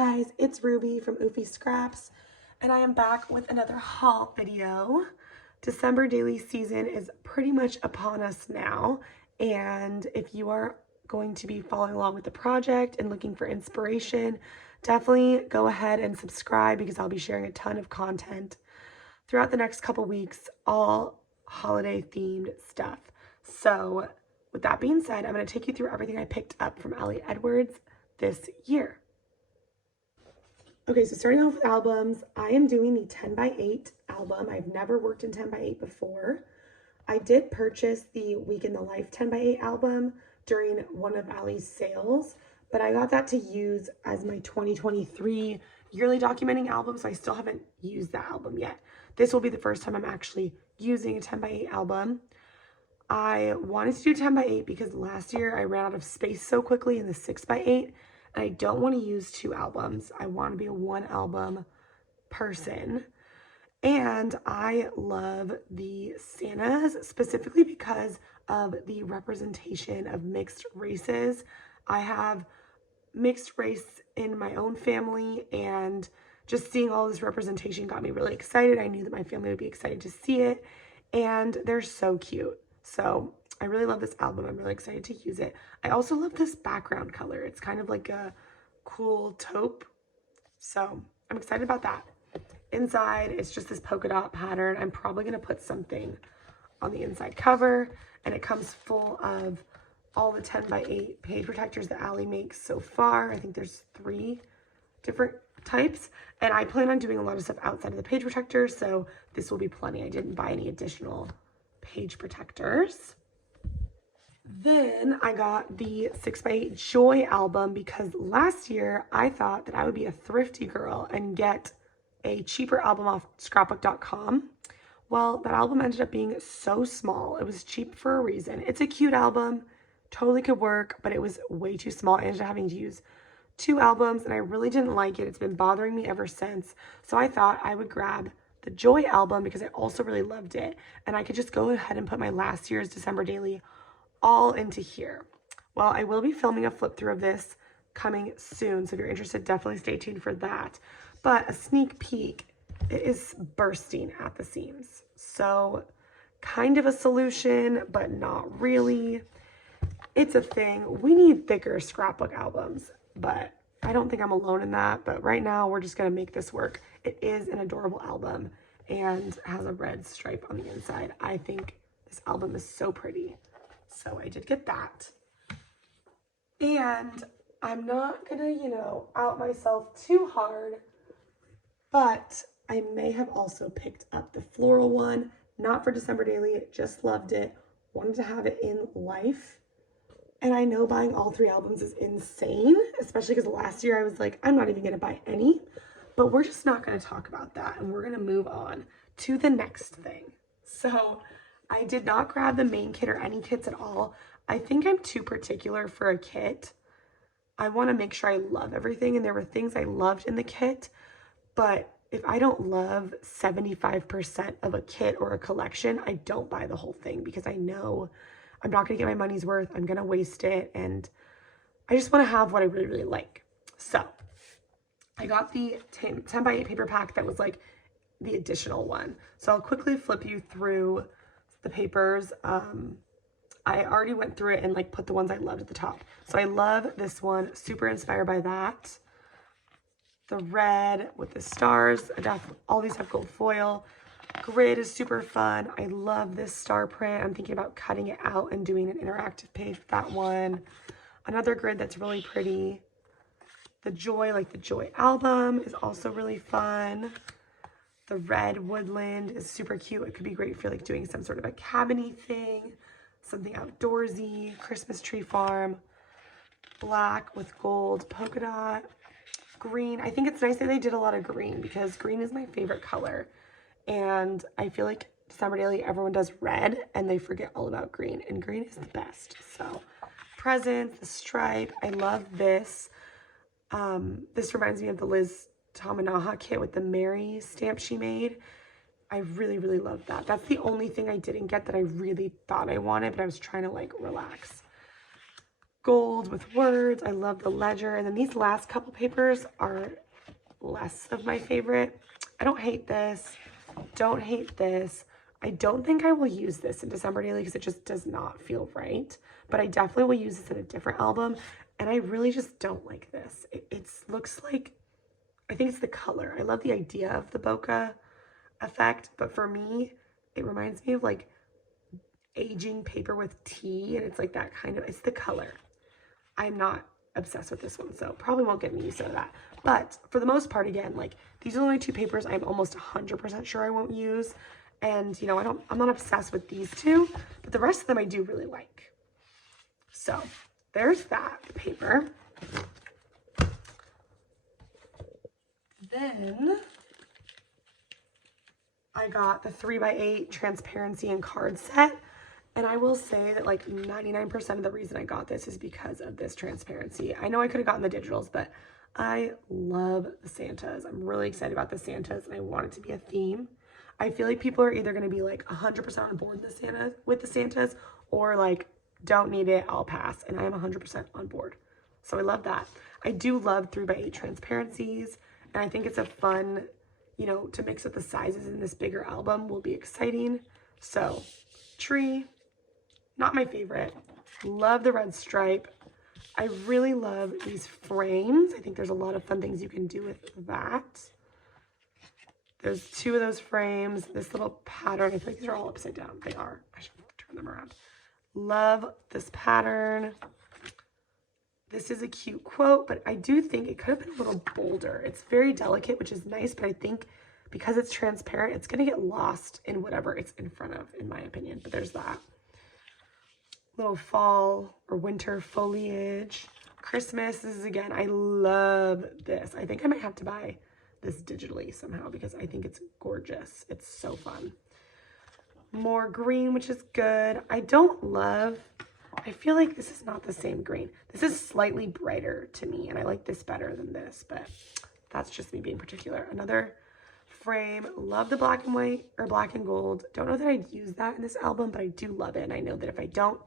guys, it's Ruby from Oofy Scraps, and I am back with another haul video. December daily season is pretty much upon us now, and if you are going to be following along with the project and looking for inspiration, definitely go ahead and subscribe because I'll be sharing a ton of content throughout the next couple weeks, all holiday themed stuff. So with that being said, I'm going to take you through everything I picked up from Ellie Edwards this year. Okay, so starting off with albums, I am doing the 10x8 album. I've never worked in 10x8 before. I did purchase the Week in the Life 10x8 album during one of Allie's sales, but I got that to use as my 2023 yearly documenting album, so I still haven't used that album yet. This will be the first time I'm actually using a 10x8 album. I wanted to do 10x8 because last year I ran out of space so quickly in the 6x8, and I don't want to use 2 albums. I want to be a 1 album person. And I love the Santas specifically because of the representation of mixed races. I have mixed race in my own family, and just seeing all this representation got me really excited. I knew that my family would be excited to see it, and they're so cute. So I really love this album. I'm really excited to use it. I also love this background color. It's kind of like a cool taupe. So I'm excited about that. Inside, it's just this polka dot pattern. I'm probably going to put something on the inside cover, and it comes full of all the 10x8 page protectors that Allie makes so far. I think there's 3 different types, and I plan on doing a lot of stuff outside of the page protectors, so this will be plenty. I didn't buy any additional page protectors. Then I got the 6x8 Joy album because last year I thought that I would be a thrifty girl and get a cheaper album off scrapbook.com. Well, that album ended up being so small. It was cheap for a reason. It's a cute album, totally could work, but it was way too small. I ended up having to use 2 albums, and I really didn't like it. It's been bothering me ever since. So I thought I would grab the Joy album because I also really loved it, and I could just go ahead and put my last year's December daily all into here. Well, I will be filming a flip through of this coming soon, so if you're interested, definitely stay tuned for that. But a sneak peek, it is bursting at the seams. So kind of a solution, but not really. It's a thing. We need thicker scrapbook albums, but I don't think I'm alone in that. But right now, we're just going to make this work. It is an adorable album and has a red stripe on the inside. I think this album is so pretty. So I did get that. And I'm not going to, out myself too hard, but I may have also picked up the floral one, not for December daily, just loved it, wanted to have it in life. And I know buying all 3 albums is insane, especially because last year I was like, I'm not even going to buy any. But we're just not going to talk about that, and we're going to move on to the next thing. So I did not grab the main kit or any kits at all. I think I'm too particular for a kit. I want to make sure I love everything, and there were things I loved in the kit, but if I don't love 75% of a kit or a collection, I don't buy the whole thing because I know I'm not going to get my money's worth. I'm going to waste it, and I just want to have what I really, really like. So I got the 10x8 paper pack that was like the additional one. So I'll quickly flip you through the papers. I already went through it and like put the ones I loved at the top. So I love this one, super inspired by that. The red with the stars, all these have gold foil. Grid is super fun. I love this star print. I'm thinking about cutting it out and doing an interactive page with that one. Another grid that's really pretty. The Joy, like the Joy album, is also really fun. The red woodland is super cute. It could be great for like doing some sort of a cabiny thing, something outdoorsy, Christmas tree farm. Black with gold polka dot. Green, I think it's nice that they did a lot of green because green is my favorite color. And I feel like December daily, everyone does red and they forget all about green, and green is the best. So presents, the stripe, I love this. This reminds me of the Liz Tamanaha kit with the Mary stamp she made. I really, really love that. That's the only thing I didn't get that I really thought I wanted, but I was trying to like relax. gold with words. I love the ledger. And then these last couple papers are less of my favorite. I don't hate this. Don't hate this. I don't think I will use this in December Daily because it just does not feel right. But I definitely will use this in a different album. And I really just don't like this. It looks like, I think it's the color. I love the idea of the bokeh effect. But for me, it reminds me of like aging paper with tea. And it's like that kind of, it's the color. I'm not obsessed with this one, so probably won't get any use out of that. But for the most part, again, like these are the only two papers I'm almost 100% sure I won't use. And you know, I'm not obsessed with these two, but the rest of them I do really like. So there's that paper. Then I got the 3x8 transparency and card set. And I will say that like 99% of the reason I got this is because of this transparency. I know I could have gotten the digitals, but I love the Santas. I'm really excited about the Santas and I want it to be a theme. I feel like people are either going to be like 100% on board with the Santas or like, don't need it, I'll pass. And I am 100% on board. So I love that. I do love 3x8 transparencies. And I think it's a fun, you know, to mix up the sizes in this bigger album will be exciting. So tree. Not my favorite. Love the red stripe. I really love these frames. I think there's a lot of fun things you can do with that. There's two of those frames. This little pattern. I feel like these are all upside down. They are. I should turn them around. Love this pattern. This is a cute quote, but I do think it could have been a little bolder. It's very delicate, which is nice, but I think because it's transparent, it's going to get lost in whatever it's in front of, in my opinion. But there's that. Little fall or winter foliage. Christmas. This is, again, I love this. I think I might have to buy this digitally somehow because I think it's gorgeous. It's so fun. More green, which is good. I don't love, I feel like this is not the same green. This is slightly brighter to me, and I like this better than this, but that's just me being particular. Another frame. Love the black and white or black and gold. Don't know that I'd use that in this album, but I do love it, and I know that if I don't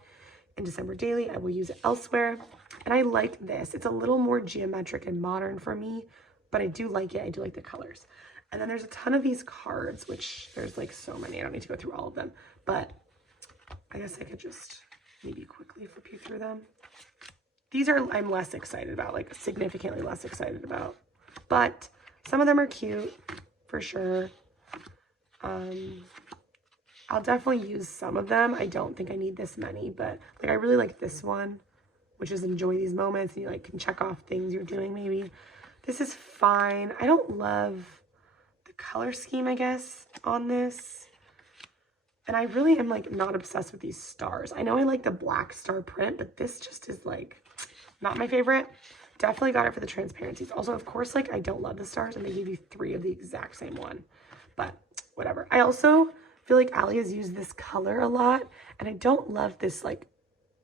in December Daily, I will use it elsewhere. And I like this. It's a little more geometric and modern for me, but I do like it. I do like the colors. And then there's a ton of these cards, which there's like so many. I don't need to go through all of them, but I guess I could just maybe quickly flip you through them. These are, I'm less excited about, like significantly less excited about, but some of them are cute for sure. I'll definitely use some of them. I don't think I need this many, but like I really like this one, which is enjoy these moments, and you like can check off things you're doing maybe. This is fine. I don't love the color scheme, I guess, on this. And I really am like not obsessed with these stars. I know I like the black star print, but this just is like not my favorite. Definitely got it for the transparencies. Also, of course, like I don't love the stars and they gave you 3 of the exact same one, but whatever. I also feel like Ali has used this color a lot, and I don't love this, like,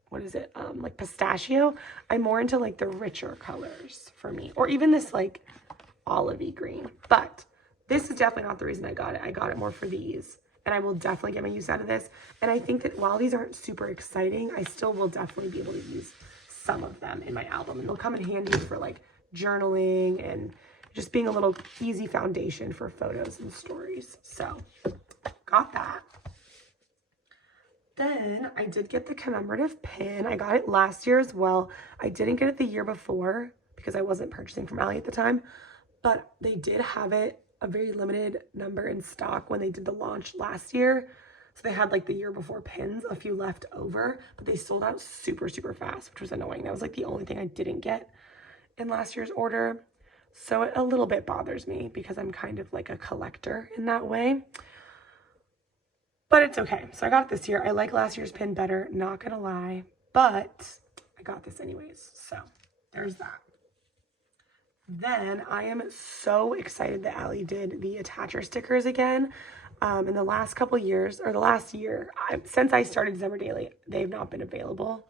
what is it? Like pistachio. I'm more into like the richer colors for me, or even this like olivey green, but this is definitely not the reason I got it. I got it more for these, and I will definitely get my use out of this. And I think that while these aren't super exciting, I still will definitely be able to use some of them in my album, and they'll come in handy for like journaling and just being a little easy foundation for photos and stories. So got that. Then I did get the commemorative pin. I got it last year as well. I didn't get it the year before because I wasn't purchasing from Ali at the time, but they did have it a very limited number in stock when they did the launch last year. So they had like the year before pins, a few left over, but they sold out super, super fast, which was annoying. That was like the only thing I didn't get in last year's order. So it a little bit bothers me because I'm kind of like a collector in that way. But it's okay. So I got it this year. I like last year's pin better, not gonna lie, but I got this anyways. So there's that. Then I am so excited that Ali did the attacher stickers again. In the last couple years, or the last year, since I started December Daily, they've not been available.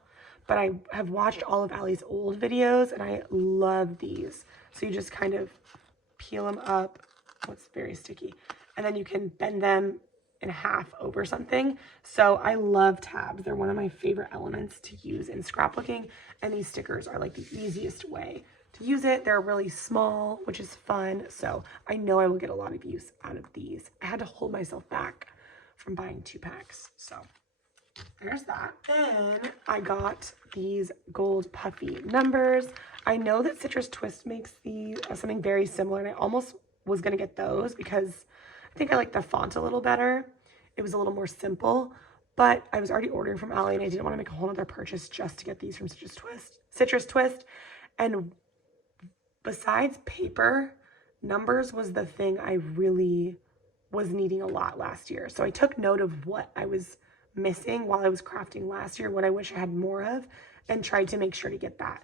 But I have watched all of Ali's old videos, and I love these. So you just kind of peel them up. Oh, it's very sticky. And then you can bend them in half over something. So I love tabs. They're one of my favorite elements to use in scrapbooking, and these stickers are like the easiest way to use it. They're really small, which is fun. So I know I will get a lot of use out of these. I had to hold myself back from buying 2 packs. So there's that. Then I got these gold puffy numbers. I know that Citrus Twist makes these something very similar, and I almost was gonna get those because I think I like the font a little better. It was a little more simple, but I was already ordering from Ally and I didn't want to make a whole other purchase just to get these from Citrus Twist. And besides paper, numbers was the thing I really was needing a lot last year. So I took note of what I was missing while I was crafting last year, what I wish I had more of, and tried to make sure to get that.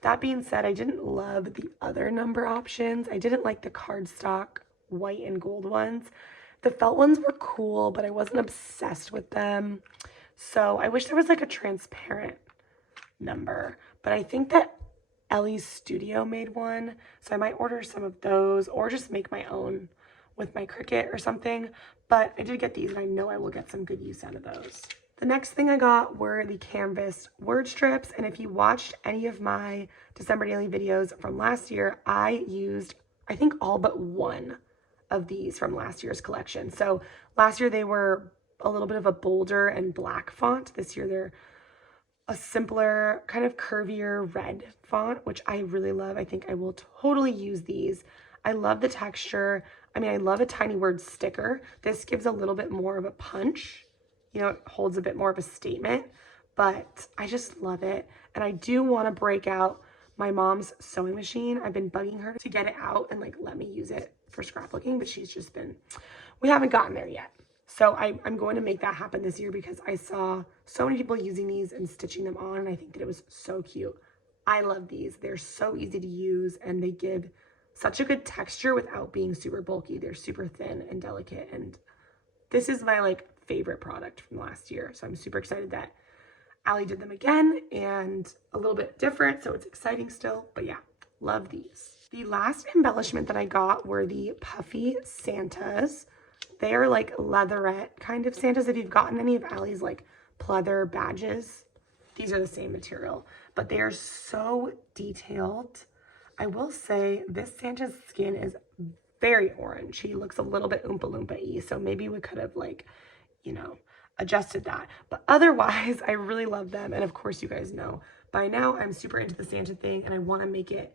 That being said, I didn't love the other number options. I didn't like the cardstock white and gold ones. The felt ones were cool, but I wasn't obsessed with them. So I wish there was like a transparent number, but I think that Ellie's Studio made one. So I might order some of those or just make my own with my Cricut or something. But I did get these and I know I will get some good use out of those. The next thing I got were the canvas word strips. And if you watched any of my December daily videos from last year, I used, I think, all but one of these from last year's collection. So last year they were a little bit of a bolder and black font. This year they're a simpler, kind of curvier red font, which I really love. I think I will totally use these. I love the texture. I mean, I love a tiny word sticker. This gives a little bit more of a punch. You know, it holds a bit more of a statement, but I just love it. And I do want to break out my mom's sewing machine. I've been bugging her to get it out and like let me use it for scrapbooking, but she's just been, we haven't gotten there yet. So I'm going to make that happen this year because I saw so many people using these and stitching them on, and I think that it was so cute. I love these. They're so easy to use and they give such a good texture without being super bulky. They're super thin and delicate, and this is my like favorite product from last year. So I'm super excited that Ally did them again and a little bit different, so it's exciting still, but yeah, love these. The last embellishment that I got were the puffy Santas. They are like leatherette kind of Santas. If you've gotten any of Ally's like pleather badges, these are the same material, but they are so detailed. I will say this Santa's skin is very orange. He looks a little bit Oompa Loompa-y, so maybe we could have like, you know, adjusted that. But otherwise, I really love them. And of course, you guys know by now I'm super into the Santa thing and I want to make it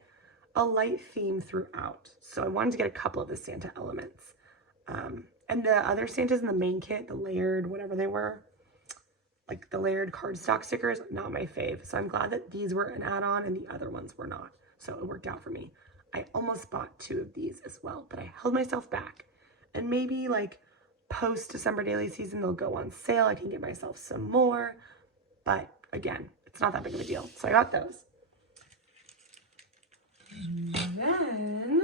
a light theme throughout. So I wanted to get a couple of the Santa elements. And the other Santas in the main kit, the layered, whatever they were, like the layered cardstock stickers, not my fave. So I'm glad that these were an add-on and the other ones were not. So it worked out for me. I almost bought 2 of these as well, but I held myself back. And maybe like post December daily season, they'll go on sale. I can get myself some more, but again, it's not that big of a deal. So I got those. And then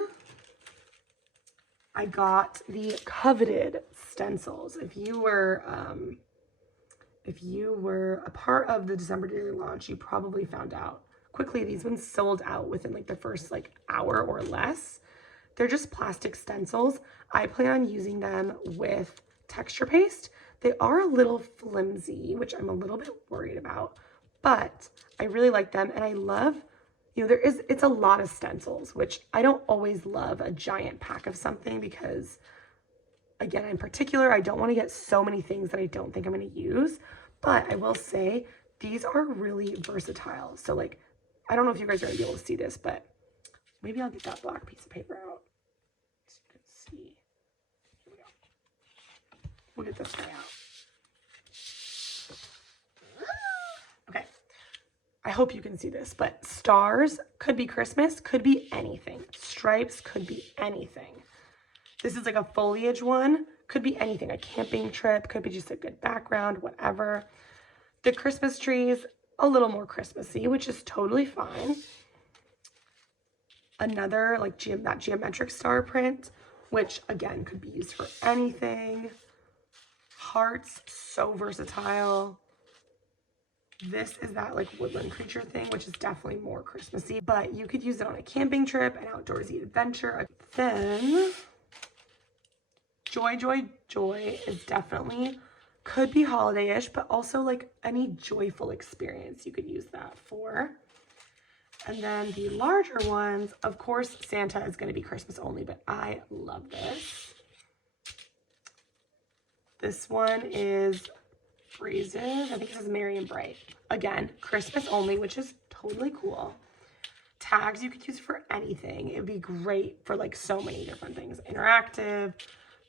I got the coveted stencils. If you were a part of the December daily launch, you probably found out quickly these ones sold out within like the first like hour or less. They're just plastic stencils. I plan on using them with texture paste. They are a little flimsy, which I'm a little bit worried about, but I really like them. And I love, you know, it's a lot of stencils, which I don't always love a giant pack of something because, again, in particular, I don't want to get so many things that I don't think I'm going to use. But I will say these are really versatile. So like, I don't know if you guys are going to be able to see this, but maybe I'll get that black piece of paper out so you can see. Here we go. We'll get this guy out. Okay. I hope you can see this, but stars could be Christmas, could be anything. Stripes could be anything. This is like a foliage one, could be anything. A camping trip, could be just a good background, whatever. The Christmas trees, a little more Christmassy, which is totally fine. Another like that geometric star print, which again could be used for anything. Hearts, so versatile. This is that like woodland creature thing, which is definitely more Christmassy, but you could use it on a camping trip, an outdoorsy adventure. Then Joy, Joy, Joy is definitely, could be holiday-ish, but also like any joyful experience you could use that for. And then the larger ones, of course, Santa is going to be Christmas only, but I love this. This one is Phrases. I think it says Merry and Bright. Again, Christmas only, which is totally cool. Tags you could use for anything. It would be great for like so many different things. Interactive,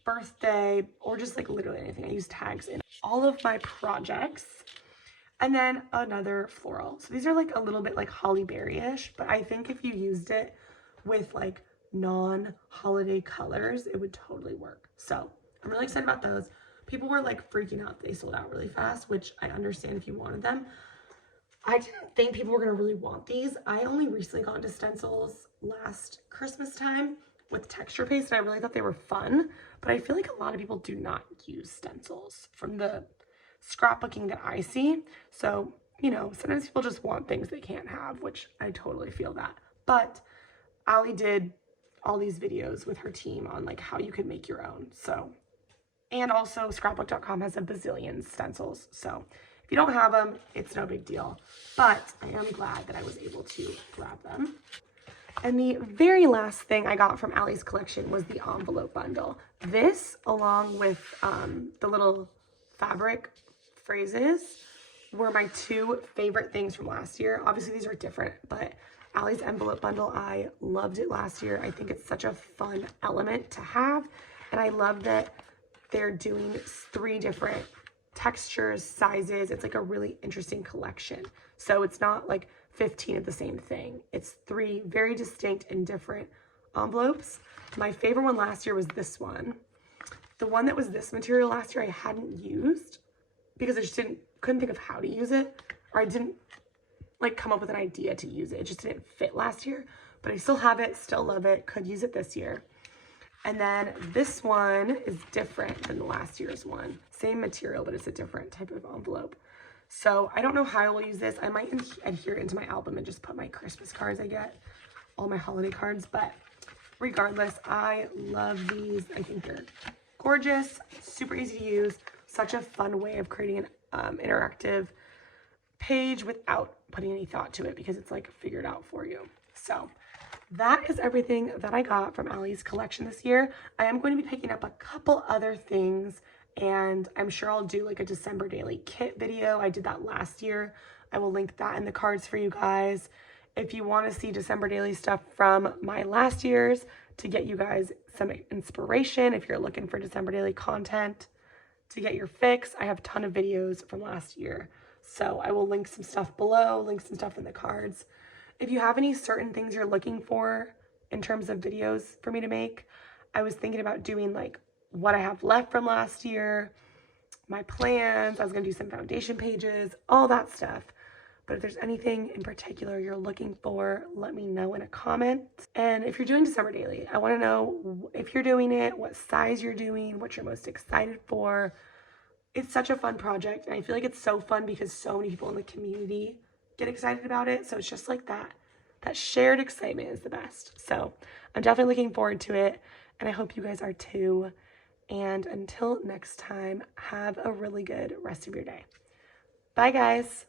birthday, or just like literally anything. I use tags in all of my projects. And then another floral. So these are like a little bit like holly berry-ish, but I think if you used it with like non-holiday colors, it would totally work. So I'm really excited about those. People were like freaking out. They sold out really fast, which I understand if you wanted them. I didn't think people were gonna really want these. I only recently got into stencils last Christmas time with texture paste, and I really thought they were fun, but I feel like a lot of people do not use stencils from the scrapbooking that I see. So, you know, sometimes people just want things they can't have, which I totally feel that. But Allie did all these videos with her team on like how you could make your own. So, and also scrapbook.com has a bazillion stencils. So if you don't have them, it's no big deal. But I am glad that I was able to grab them. And the very last thing I got from Allie's collection was the envelope bundle. This, along with the little fabric phrases, were my two favorite things from last year. Obviously, these are different, but Allie's envelope bundle, I loved it last year. I think it's such a fun element to have. And I love that they're doing 3 different textures, sizes. It's like a really interesting collection. So it's not like 15 of the same thing. It's 3 very distinct and different envelopes. My favorite one last year was this one. The one that was this material last year I hadn't used because I just couldn't think of how to use it, or I didn't like come up with an idea to use it. It just didn't fit last year, but I still have it, still love it, could use it this year. And then this one is different than the last year's one. Same material, but it's a different type of envelope. So I don't know how I will use this. I might adhere it into my album and just put my Christmas cards I get, all my holiday cards. But regardless, I love these. I think they're gorgeous, super easy to use, such a fun way of creating an interactive page without putting any thought to it because it's like figured out for you. So that is everything that I got from Allie's collection this year. I am going to be picking up a couple other things, and I'm sure I'll do like a December daily kit video. I did that last year. I will link that in the cards for you guys. If you want to see December daily stuff from my last year's to get you guys some inspiration, if you're looking for December daily content to get your fix, I have a ton of videos from last year. So I will link some stuff below, link some stuff in the cards. If you have any certain things you're looking for in terms of videos for me to make, I was thinking about doing like what I have left from last year, my plans. I was going to do some foundation pages, all that stuff. But if there's anything in particular you're looking for, let me know in a comment. And if you're doing December Daily, I want to know if you're doing it, what size you're doing, what you're most excited for. It's such a fun project, and I feel like it's so fun because so many people in the community get excited about it. So it's just like that shared excitement is the best. So I'm definitely looking forward to it, and I hope you guys are too. And until next time, have a really good rest of your day. Bye, guys.